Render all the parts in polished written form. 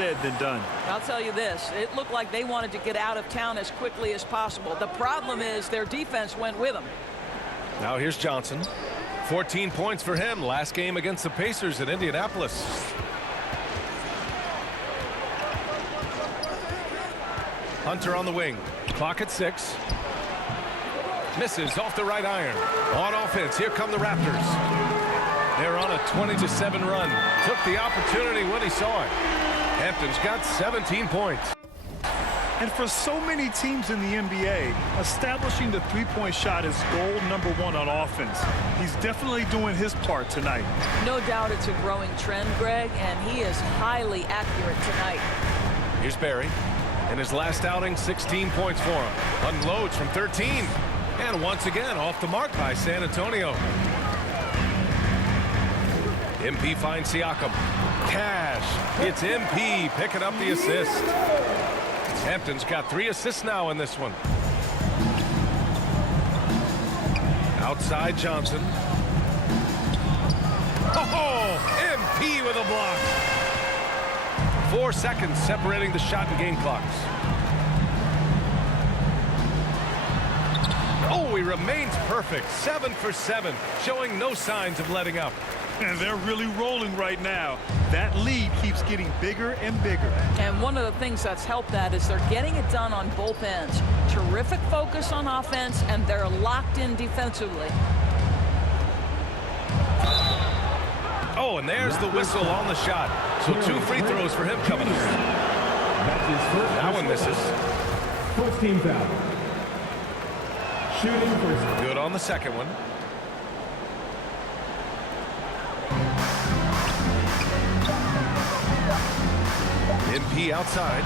said than done. I'll tell you this, it looked like they wanted to get out of town as quickly as possible. The problem is their defense went with them. Now here's Johnson. 14 points for him last game against the Pacers in Indianapolis. Hunter on the wing. Clock at 6. Misses off the right iron. On offense, here come the Raptors. They're on a 20-7 run. Took the opportunity when he saw it. Hampton's got 17 points. And for so many teams in the NBA, establishing the three-point shot is goal #1 on offense. He's definitely doing his part tonight. No doubt it's a growing trend, Greg, and he is highly accurate tonight. Here's Barry. In his last outing, 16 points for him. Unloads from 13. And once again, off the mark by San Antonio. MP finds Siakam. Cash. It's MP picking up the assist. Hampton's got 3 assists now in this one. Outside Johnson. Oh, MP with a block. 4 seconds separating the shot and game clocks. Oh, he remains perfect. 7 for 7, showing no signs of letting up. And they're really rolling right now. That lead keeps getting bigger and bigger. And one of the things that's helped that is they're getting it done on both ends. Terrific focus on offense, and they're locked in defensively. Oh, and there's the whistle on the shot. So 2 free throws for him coming up. That one misses. First team foul. Shooting first. Good on the second one. MP outside.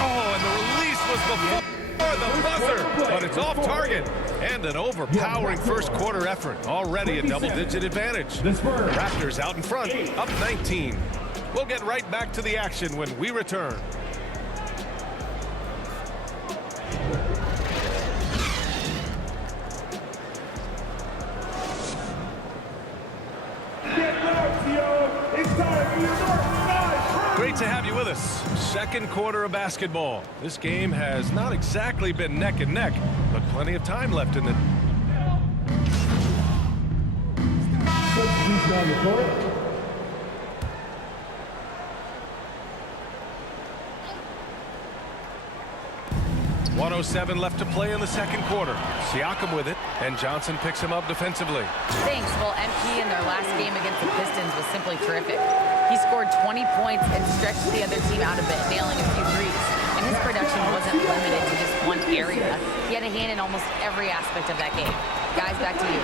Oh, and the release was before the buzzer, but it's off target. And an overpowering first quarter effort. Already a double-digit advantage. Raptors out in front, up 19. We'll get right back to the action when we return. Great to have you with us. Second quarter of basketball. This game has not exactly been neck and neck, but plenty of time left in it. .107 left to play in the second quarter. Siakam with it, and Johnson picks him up defensively. Thanks. Well, MP in their last game against the Pistons was simply terrific. He scored 20 points and stretched the other team out a bit, nailing a few threes. And his production wasn't limited to just one area. He had a hand in almost every aspect of that game. Guys, back to you.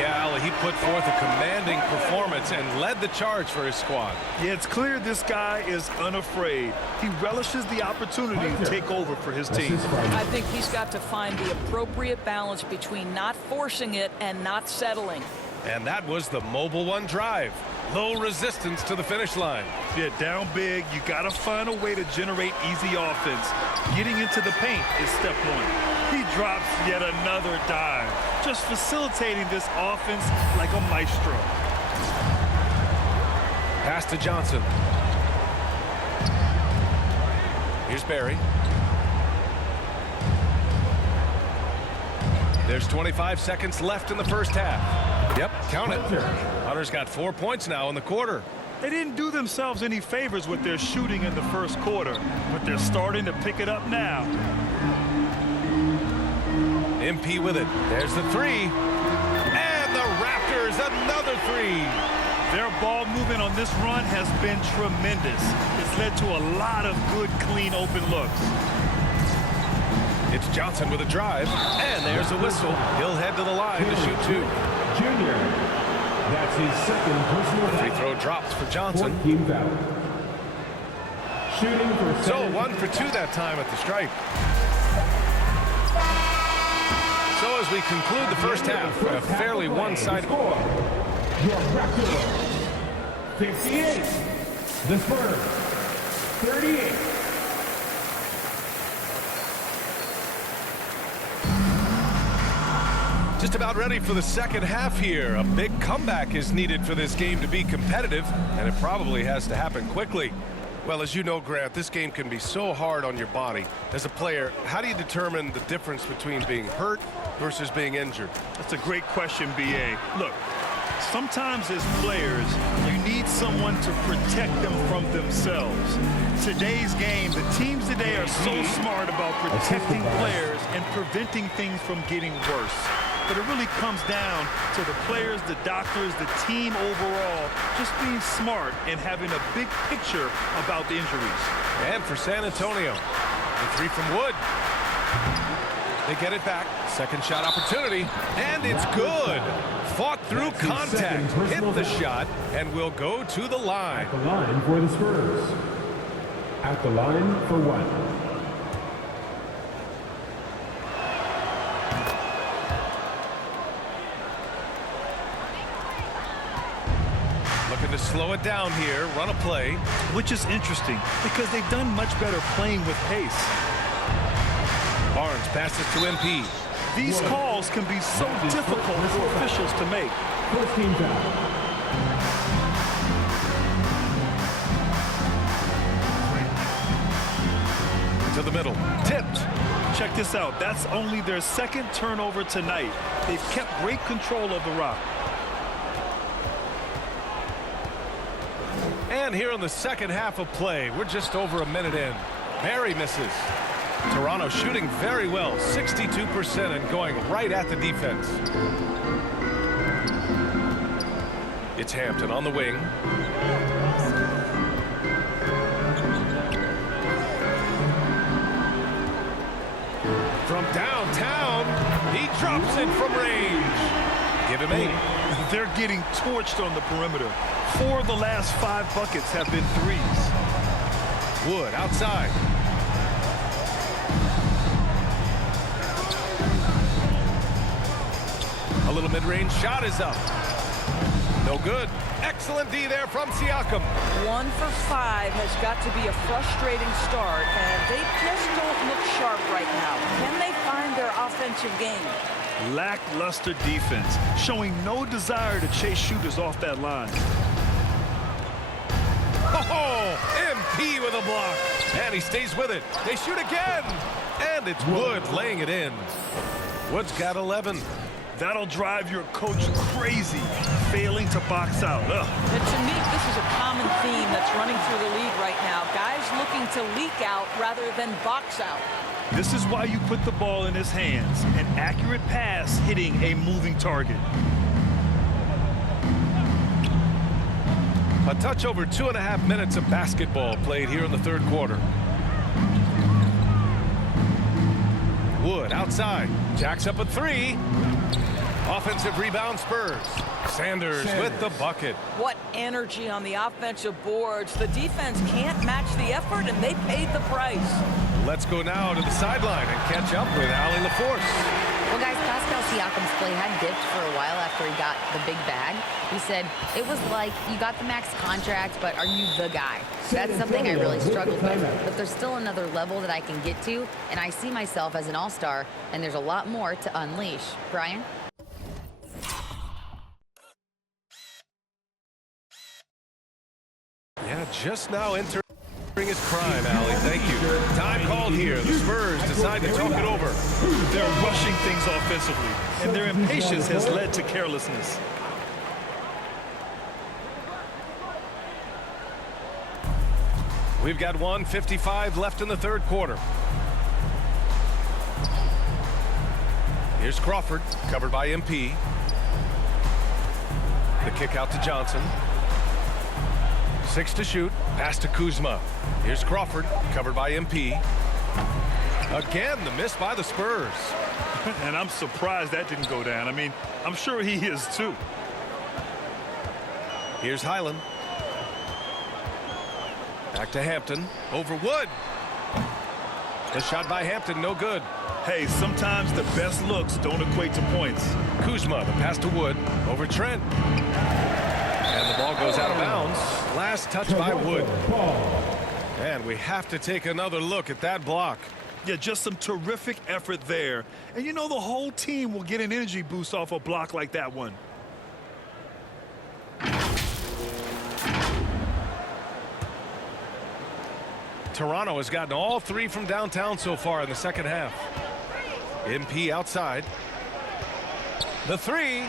Yeah, Ali, he put forth a commanding performance and led the charge for his squad. Yeah, it's clear this guy is unafraid. He relishes the opportunity to take over for his team. I think he's got to find the appropriate balance between not forcing it and not settling. And that was the Mobile One drive. Low resistance to the finish line. Yeah, down big, you got to find a way to generate easy offense. Getting into the paint is step 1. He drops yet another dive, just facilitating this offense like a maestro. Pass to Johnson. Here's Barry. There's 25 seconds left in the first half. Yep, count it. Hunter's got 4 points now in the quarter. They didn't do themselves any favors with their shooting in the first quarter, but they're starting to pick it up now. MP with it. There's the 3. And the Raptors, another 3. Their ball movement on this run has been tremendous. It's led to a lot of good, clean, open looks. It's Johnson with a drive. And there's a whistle. He'll head to the line to shoot 2. Junior. That's his second personal Free throw drops for Johnson. Team foul. Shooting for So 1 for 2 that time at the stripe. So as we conclude the first half, a fairly one-sided. Your Raptors 58. The Spurs 38. Just about ready for the second half here. A big comeback is needed for this game to be competitive, and it probably has to happen quickly. Well, as you know, Grant, this game can be so hard on your body. As a player, how do you determine the difference between being hurt versus being injured? That's a great question, B.A. Look, sometimes as players, you need someone to protect them from themselves. Today's game, the teams today are so smart about protecting players and preventing things from getting worse. But it really comes down to the players, the doctors, the team overall, just being smart and having a big picture about the injuries. And for San Antonio, the three from Wood. They get it back. Second shot opportunity, and it's good. Fought through contact, hit the shot, and will go to the line. At the line for the Spurs. At the line for one. Looking to slow it down here, run a play. Which is interesting because they've done much better playing with pace. Barnes passes to MP. These calls can be so difficult for officials to make. First team foul. To the middle, tipped. Check this out. That's only their second turnover tonight. They've kept great control of the rock. And here in the second half of play, we're just over a minute in. Barry misses. Toronto shooting very well, 62% and going right at the defense. It's Hampton on the wing. From downtown, he drops it from range. Give him 8. They're getting torched on the perimeter. 4 of the last 5 buckets have been threes. Wood outside. A little mid-range shot is up. No good. Excellent D there from Siakam. 1 for 5 has got to be a frustrating start, and they just don't look sharp right now. Can they find their offensive game? Lackluster defense, showing no desire to chase shooters off that line. Oh, MP with a block. And he stays with it. They shoot again. And it's Wood laying it in. Wood's got 11. That'll drive your coach crazy, failing to box out. Ugh. And to me, this is a common theme that's running through the league right now. Guys looking to leak out rather than box out. This is why you put the ball in his hands. An accurate pass hitting a moving target. A touch over 2.5 minutes of basketball played here in the third quarter. Wood outside. Jacks up a 3. Offensive rebound Spurs. Sanders with the bucket. What energy on the offensive boards. The defense can't match the effort, and they paid the price. Let's go now to the sideline and catch up with Allie LaForce. Well, guys, Pascal Siakam's play had dipped for a while after he got the big bag. He said, it was like, you got the max contract, but are you the guy? That's something I really struggled with. But there's still another level that I can get to, and I see myself as an all-star, and there's a lot more to unleash. Brian? Yeah, just now entering his prime, Allie. Thank you. Time called here. The Spurs decide to talk it over. They're rushing things offensively, and their impatience has led to carelessness. We've got 1:55 left in the third quarter. Here's Crawford, covered by MP. The kick out to Johnson. 6 to shoot, pass to Kuzma. Here's Crawford, covered by MP. Again, the miss by the Spurs. And I'm surprised that didn't go down. I mean, I'm sure he is too. Here's Highland. Back to Hampton, over Wood. The shot by Hampton, no good. Hey, sometimes the best looks don't equate to points. Kuzma, the pass to Wood, over Trent. And the ball goes out of bounds. Last touch by Wood. And we have to take another look at that block. Yeah, just some terrific effort there. And you know the whole team will get an energy boost off a block like that one. Toronto has gotten all 3 from downtown so far in the second half. MP outside. The 3.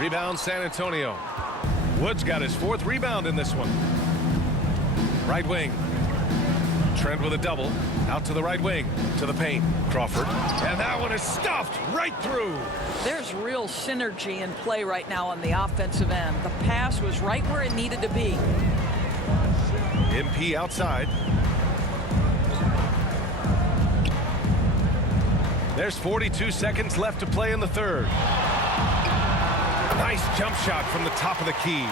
Rebound San Antonio. Woods got his 4th rebound in this one. Right wing. Trent with a double. Out to the right wing. To the paint. Crawford. And that one is stuffed right through. There's real synergy in play right now on the offensive end. The pass was right where it needed to be. MP outside. There's 42 seconds left to play in the third. Nice jump shot from the top of the key.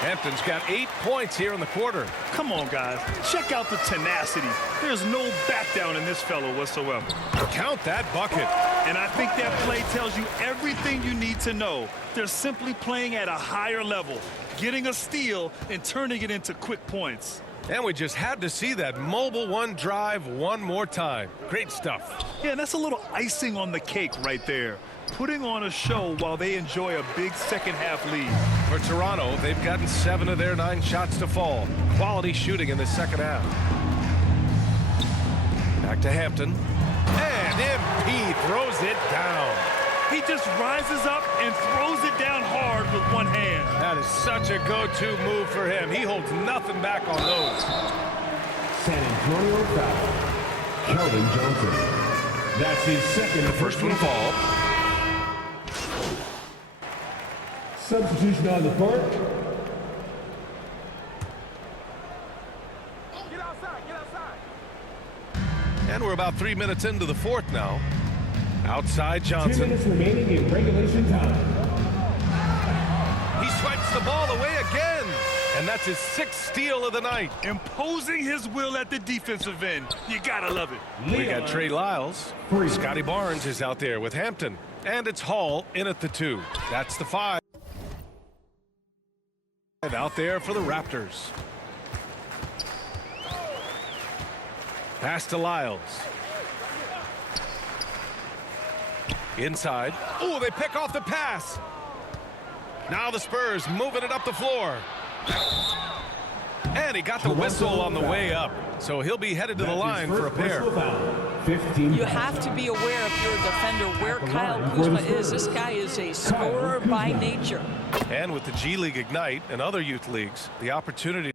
Hampton's got 8 points here in the quarter. Come on, guys. Check out the tenacity. There's no back down in this fellow whatsoever. Count that bucket. And I think that play tells you everything you need to know. They're simply playing at a higher level, getting a steal and turning it into quick points. And we just had to see that mobile one drive one more time. Great stuff. Yeah, that's a little icing on the cake right there. Putting on a show while they enjoy a big second half lead. For Toronto, they've gotten 7 of their 9 shots to fall. Quality shooting in the second half. Back to Hampton. And MP throws it down. He just rises up and throws it down hard with one hand. That is such a go-to move for him. He holds nothing back on those. San Antonio foul. Keldon Johnson. That's his second. The first one fall. Substitution on the court. And we're about 3 minutes into the fourth now. Outside 2 Johnson. minutes remaining in regulation time. He swipes the ball away again. And that's his 6th steal of the night. Imposing his will at the defensive end. You gotta love it. We got Trey Lyles. Scotty Barnes is out there with Hampton. And it's Hall in at the 2. That's the 5. Out there for the Raptors. Pass to Lyles. Inside. Oh, they pick off the pass. Now the Spurs moving it up the floor. And he got the whistle on the way up. So he'll be headed to the line for a pair. 15. You have to be aware if you're a defender where Kyle Kuzma is. This guy is a scorer by nature. And with the G League Ignite and other youth leagues, the opportunity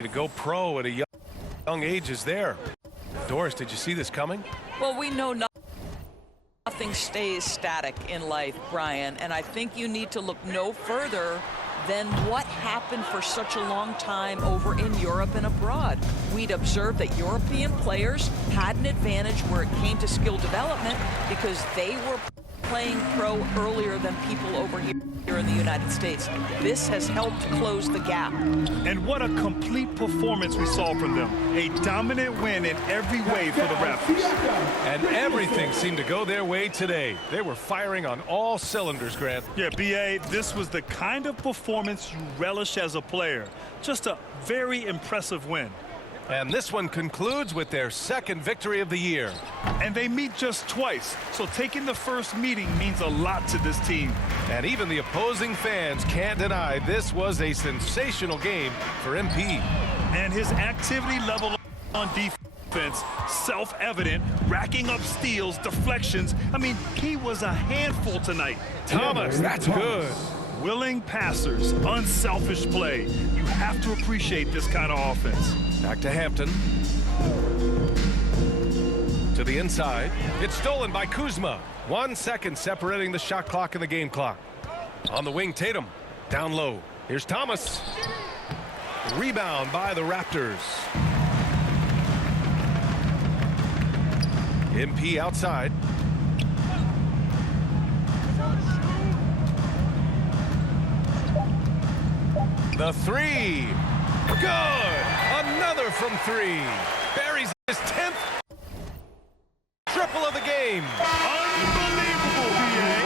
to go pro at a young age is there. Doris, did you see this coming? Well, we know nothing stays static in life, Brian, and I think you need to look no further than what happened for such a long time over in Europe and abroad. We'd observed that European players had an advantage where it came to skill development because they were playing pro earlier than people over here in the United States. This has helped close the gap. And what a complete performance we saw from them. A dominant win in every way for the Raptors. And everything seemed to go their way today. They were firing on all cylinders, Grant. Yeah, B.A., this was the kind of performance you relish as a player. Just a very impressive win. And this one concludes with their 2nd victory of the year. And they meet just twice, so taking the first meeting means a lot to this team. And even the opposing fans can't deny this was a sensational game for MP. And his activity level on defense, self-evident, racking up steals, deflections. I mean, he was a handful tonight. Thomas, that's good. Willing passers, unselfish play. You have to appreciate this kind of offense. Back to Hampton. To the inside. It's stolen by Kuzma. 1 second separating the shot clock and the game clock. On the wing, Tatum. Down low. Here's Thomas. Rebound by the Raptors. MP outside. The 3. Good. Another from 3. Buries his 10th triple of the game. Unbelievable, B.A.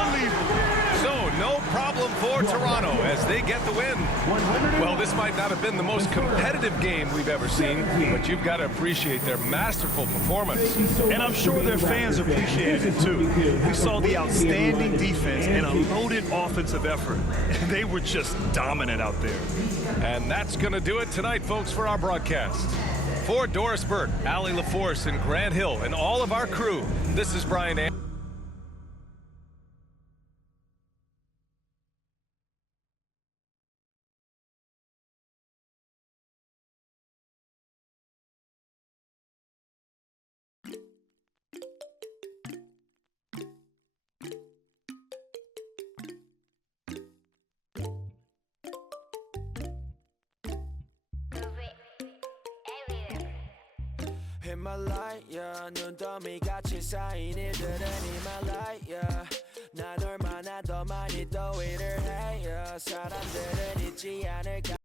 Unbelievable. So no problem for Toronto. get the win. Well, this might not have been the most competitive game we've ever seen, but you've got to appreciate their masterful performance. And I'm sure their fans appreciated it too. We saw the outstanding defense and a loaded offensive effort. They were just dominant out there. And that's going to do it tonight, folks, for our broadcast. For Doris Burke, Allie LaForce, and Grant Hill, and all of our crew, this is Brian Anderson. Himalaya 눈더미 같이 쌓인 일들은 Himalaya 난 얼마나 더 많이 더 일을 해요 사람들은 잊지 않을까